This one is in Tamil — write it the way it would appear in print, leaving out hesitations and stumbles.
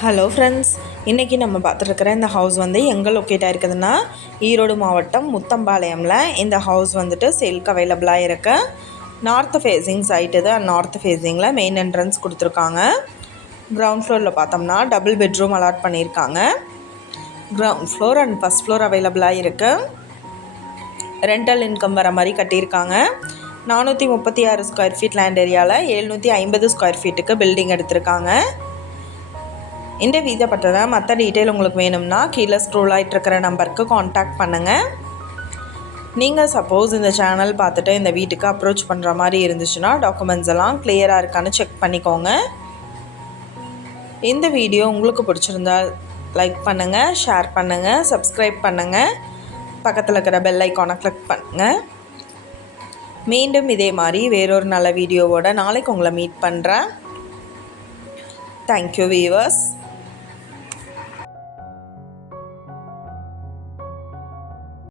ஹலோ ஃப்ரெண்ட்ஸ், இன்றைக்கி நம்ம பார்த்துருக்குற இந்த ஹவுஸ் வந்து எங்கே லொக்கேட் ஆகிருக்குதுன்னா ஈரோடு மாவட்டம் முத்தம்பாளையமில் இந்த ஹவுஸ் வந்துட்டு சேல்க்கு அவைலபிளாக இருக்குது. நார்த் ஃபேஸிங் சைட்டு தான். நார்த் ஃபேஸிங்கில் மெயின் என்ட்ரன்ஸ் கொடுத்துருக்காங்க. கிரவுண்ட் ஃப்ளோரில் பார்த்தோம்னா டபுள் பெட்ரூம் அலாட் பண்ணியிருக்காங்க. Ground floor and first floor அவைலபிளாக இருக்குது. ரெண்டல் இன்கம் வர மாதிரி கட்டியிருக்காங்க. 436 ஸ்கொயர் ஃபீட் லேண்ட் ஏரியாவில் 750 ஸ்கொயர் ஃபீட்டுக்கு பில்டிங் எடுத்திருக்காங்க. இந்த வீட்டை பற்றின மற்ற டீட்டெயில் உங்களுக்கு வேணும்னா கீழே ஸ்க்ரோல் ஆகிட்டுருக்கிற நம்பருக்கு காண்டாக்ட் பண்ணுங்கள். நீங்கள் சப்போஸ் இந்த சேனல் பார்த்துட்டு இந்த வீட்டுக்கு அப்ரோச் பண்ணுற மாதிரி இருந்துச்சுன்னா டாக்குமெண்ட்ஸ் எல்லாம் கிளியராக இருக்கான்னு செக் பண்ணிக்கோங்க. இந்த வீடியோ உங்களுக்கு பிடிச்சிருந்தால் லைக் பண்ணுங்கள், ஷேர் பண்ணுங்கள், சப்ஸ்கிரைப் பண்ணுங்கள், பக்கத்தில் இருக்கிற பெல் ஐக்கானை கிளிக் பண்ணுங்கள். மீண்டும் இதே மாதிரி வேறொரு நல்ல வீடியோவோட நாளைக்கு உங்களை மீட் பண்ணுறேன். Thank you viewers.